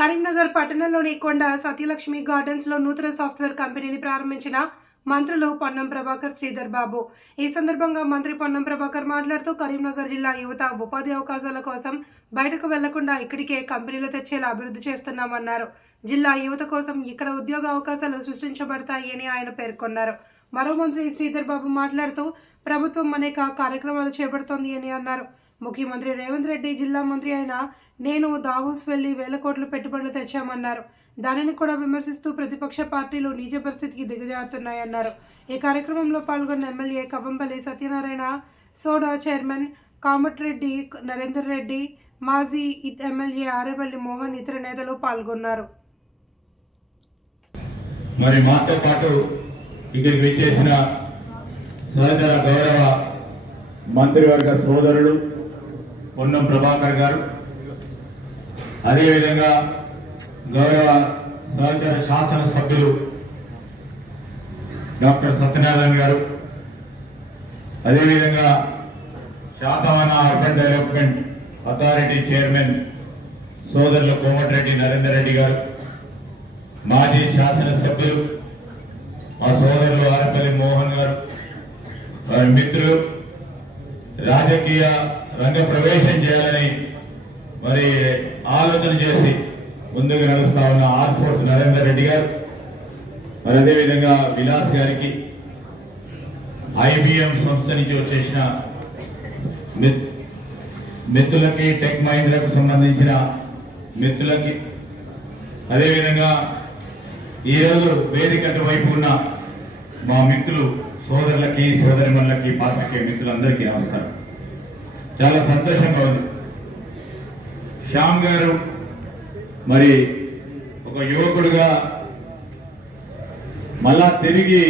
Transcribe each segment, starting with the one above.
కరీంనగర్ పట్టణంలోని కొండ సత్యలక్ష్మి గార్డెన్స్లో నూతన సాఫ్ట్వేర్ కంపెనీని ప్రారంభించిన మంత్రులు పొన్నం ప్రభాకర్ శ్రీధర్ బాబు. ఈ సందర్భంగా మంత్రి పొన్నం ప్రభాకర్ మాట్లాడుతూ కరీంనగర్ జిల్లా యువత ఉపాధి అవకాశాల కోసం బయటకు వెళ్ళకుండా ఇక్కడికే కంపెనీలు తెచ్చేలా అభివృద్ధి చేస్తున్నామన్నారు. జిల్లా యువత కోసం ఇక్కడ ఉద్యోగ అవకాశాలు సృష్టించబడతాయని ఆయన పేర్కొన్నారు. మరో మంత్రి శ్రీధర్ బాబు మాట్లాడుతూ ప్రభుత్వం అనేక కార్యక్రమాలు చేపడుతోంది అని అన్నారు. ముఖ్యమంత్రి రేవంత్ రెడ్డి జిల్లా మంత్రి అయిన నేను దావోస్ వెళ్ళి వేల కోట్లు పెట్టుబడులు తెచ్చామన్నారు. దానిని కూడా విమర్శిస్తూ ప్రతిపక్ష పార్టీలు నిజ పరిస్థితికి దిగజారుతున్నాయన్నారు. ఈ కార్యక్రమంలో పాల్గొన్న MLA Kavampalli Satyanarayana SUDA chairman Komatireddy Narender Reddy మాజీ ఎమ్మెల్యే ఆరేపల్లి మోహన్ ఇతర నేతలు పాల్గొన్నారు. మరి మాతో పాటు ఇక్కడికి విచ్చేసిన సహచర గౌరవ మంత్రివర్గ సోదరుడు పొన్నం ప్రభాకర్ గారు అదేవిధంగా గౌరవ సహచర శాసన సభ్యులు డాక్టర్ సత్యనారాయణ గారు అదేవిధంగా Satavahana urban development authority chairman సోదరులు కోమటిరెడ్డి నరేందర్ రెడ్డి గారు మాజీ శాసనసభ్యులు మా సోదరులు ఆరపల్లి మోహన్ గారు వారి మిత్రులు రాజకీయ రంగ ప్రవేశం చేయాలని మరి ఆలోచన చేసి ముందుకు నడుస్తా ఉన్న ఆర్ ఫోర్స్ నరేందర్ రెడ్డి గారు మరి అదేవిధంగా విలాస్ గారికి ఐబిఎం సంస్థ నుంచి వచ్చేసిన మిత్రులకి టెక్ మైండ్లకు సంబంధించిన మిత్రులకి అదేవిధంగా ఈరోజు వేదిక వైపు ఉన్న మా మిత్రులు సోదరులకి సోదరిమణులకి పాత్రికే మిత్రులందరికీ నమస్కారం. చాలా సంతోషంగా ఉంది. శ్యామ్ గారు మరి ఒక యువకుడుగా మళ్ళా తిరిగి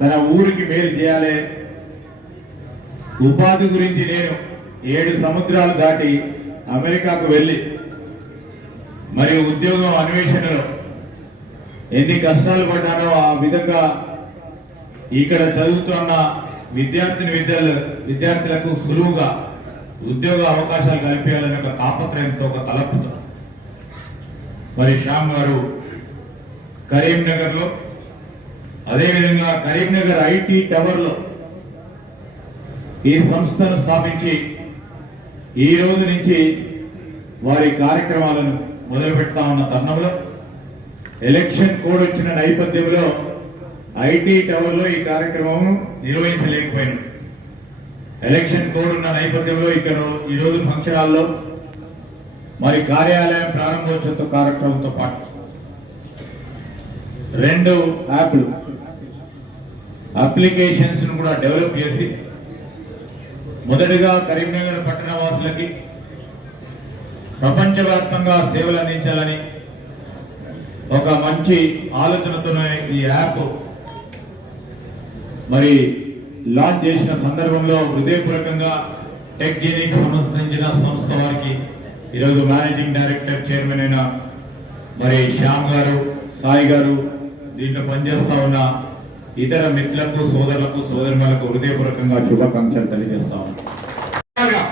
తన ఊరికి మేలు చేయాలి. ఉపాధి గురించి నేను ఏడు సముద్రాలు దాటి అమెరికాకు వెళ్ళి మరి ఉద్యోగం అన్వేషణలో ఎన్ని కష్టాలు పడ్డానో ఆ విధంగా ఇక్కడ చదువుతున్న విద్యార్థిని విద్యలు విద్యార్థులకు సులువుగా ఉద్యోగ అవకాశాలు కల్పించాలనే ఒక తాపత్రయంతో ఒక తలపుతో మరి శ్యామ్ గారు కరీంనగర్లో అదేవిధంగా కరీంనగర్ ఐటీ టవర్లో ఈ సంస్థను స్థాపించి ఈ రోజు నుంచి వారి కార్యక్రమాలను మొదలు పెడతా ఉన్న తరుణంలో ఎలక్షన్ కోడ్ వచ్చిన నేపథ్యంలో ఐటీ టవర్లో ఈ కార్యక్రమం నిర్వహించలేకపోయింది ఎలక్షన్ కోడ్ ఉన్న నేపథ్యంలో ఇక్కడ ఈ రోజు ఫంక్షన్ హాల్లో మరి కార్యాలయం ప్రారంభోత్సవ కార్యక్రమంతో పాటు రెండు యాప్లు అప్లికేషన్స్ కూడా డెవలప్ చేసి మొదటిగా కరీంనగర్ పట్టణ వాసులకి ప్రపంచవ్యాప్తంగా సేవలు అందించాలని ఒక మంచి ఆలోచనతోనే ఈ యాప్ మరి లాంచ్ చేసిన సందర్భంలో హృదయపూర్వకంగా టెక్ జీనికి సంబంధించిన సంస్థ వారికి ఈరోజు మేనేజింగ్ డైరెక్టర్ చైర్మన్ అయిన మరి శ్యామ్ గారు సాయి గారు దీంట్లో పనిచేస్తా ఉన్న ఇతర మిత్రులకు సోదరులకు సోదరులకు హృదయపూర్వకంగా శుభాకాంక్షలు తెలియజేస్తా ఉన్నాం.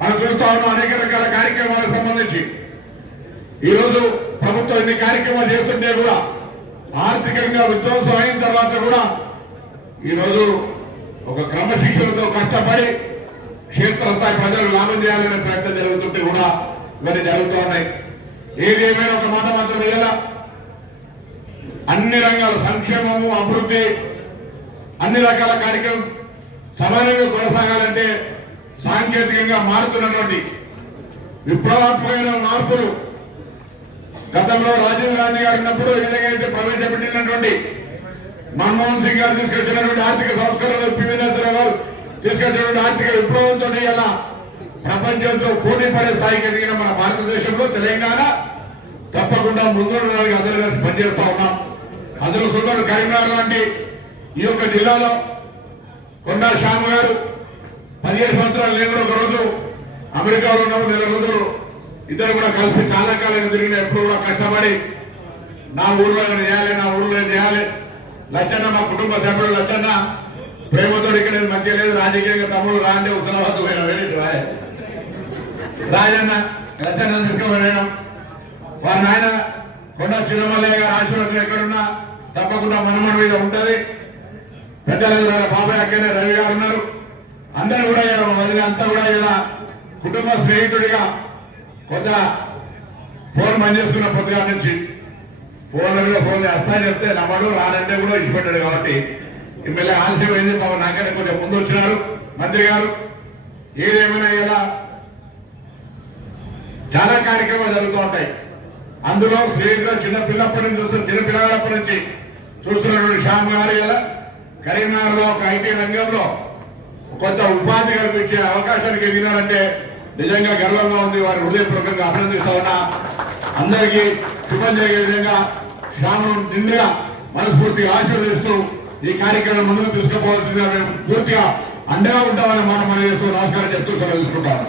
మనం చూస్తా ఉన్నాం అనేక రకాల కార్యక్రమాలకు సంబంధించి. ఈరోజు ప్రభుత్వం ఇన్ని కార్యక్రమాలు చేస్తుంటే కూడా ఆర్థికంగా విధ్వంసం అయిన తర్వాత కూడా ఈరోజు ఒక క్రమశిక్షణతో కష్టపడి క్షేత్రస్థాయి ప్రజలు లాభం చేయాలనే ప్రయత్నం జరుగుతుంటే కూడా ఇవన్నీ జరుగుతూ ఉన్నాయి. ఏది ఏమైనా ఒక మాట మాత్రం వేయాల? అన్ని రంగాల సంక్షేమము అభివృద్ధి అన్ని రకాల కార్యక్రమం సమానంగా కొనసాగాలంటే సాంకేతికంగా మారుతున్నటువంటి విప్లవాత్మకమైన మార్పులు గతంలో రాజీవ్ గాంధీ గారు ఉన్నప్పుడు ఈ విధంగా అయితే ప్రవేశపెట్టినటువంటి మన్మోహన్ సింగ్ గారు తీసుకొచ్చినటువంటి ఆర్థిక సంస్కరణలు పివి నరసింహరావు గారు ఆర్థిక విప్లవంతో ఇలా ప్రపంచంతో పోటీ పడే స్థాయికి ఎదిగిన మన భారతదేశంలో తెలంగాణ తప్పకుండా ముందుండడానికి అందరూ కలిసి పనిచేస్తా ఉన్నాం. అందరూ సోదరుడు కరీంనగర్ లాంటి ఈ యొక్క జిల్లాలో కొండా శ్యామ్ గారు పదిహేను సంవత్సరాలు నేను ఒక రోజు అమెరికాలో ఉన్నప్పుడు నెల రోజులు ఇద్దరు కూడా కలిసి చాలా కాలం తిరిగిన ఎప్పుడు కూడా కష్టపడి నా ఊర్లో చేయాలి నా ఊర్లో చేయాలి. లచ్చన్న మా కుటుంబ సభ్యుడు లచ్చన్న ప్రేమతో ఇక్కడ మధ్య లేదు రాజకీయంగా తమ్ముడు రాండే ఉత్తర పోయినా వెళ్ళి రాయ. రాజన్న రచనందం వారి నాయన కొండ చిన్నమల్లయ్య గారి ఆశీర్వాదం ఎక్కడున్నా తప్పకుండా మనమడి మీద ఉంటది. పెద్దలు బాబాయ్ అక్కనే రవి గారు ఉన్నారు. అందరూ కూడా వదిలి అంతా కూడా ఇలా కుటుంబ స్నేహితుడిగా కొంత ఫోన్ బంద్ చేసుకున్న పొద్దుగా నుంచి ఫోన్ ఫోన్ చేస్తా చెప్తే నమ్మడు రానంటే కూడా ఇచ్చిపెట్టాడు కాబట్టి ఎమ్మెల్యే ఆలస్యం అయింది పాపం నాకైనా కొంచెం ముందు వచ్చినారు మంత్రి గారు ఏదేమైనా ఇలా చాలా కార్యక్రమాలు జరుగుతూ ఉంటాయి. అందులో స్నేహితులు చిన్న పిల్లప్పటి నుంచి చూస్తున్న చిన్నపిల్లగాడప్పటి నుంచి చూస్తున్నటువంటి శ్యామ్ గారు ఇలా కరీంనగర్లో ఒక ఐటీ రంగంలో కొంత ఉపాధి కల్పించే అవకాశానికి ఎదిగినారంటే నిజంగా గర్వంగా ఉంది. వారి హృదయపూర్వకంగా అభినందిస్తా ఉన్నా. అందరికీ శుభం జరిగే విధంగా శ్యామును నిండుగా మనస్ఫూర్తిగా ఆశీర్వదిస్తూ ఈ కార్యక్రమం ముందుకు తీసుకుపోవాల్సిందిగా మేము పూర్తిగా అండగా ఉంటామని మాట మనం చేస్తూ నమస్కారం చెప్తూ సెలవు తీసుకుంటాము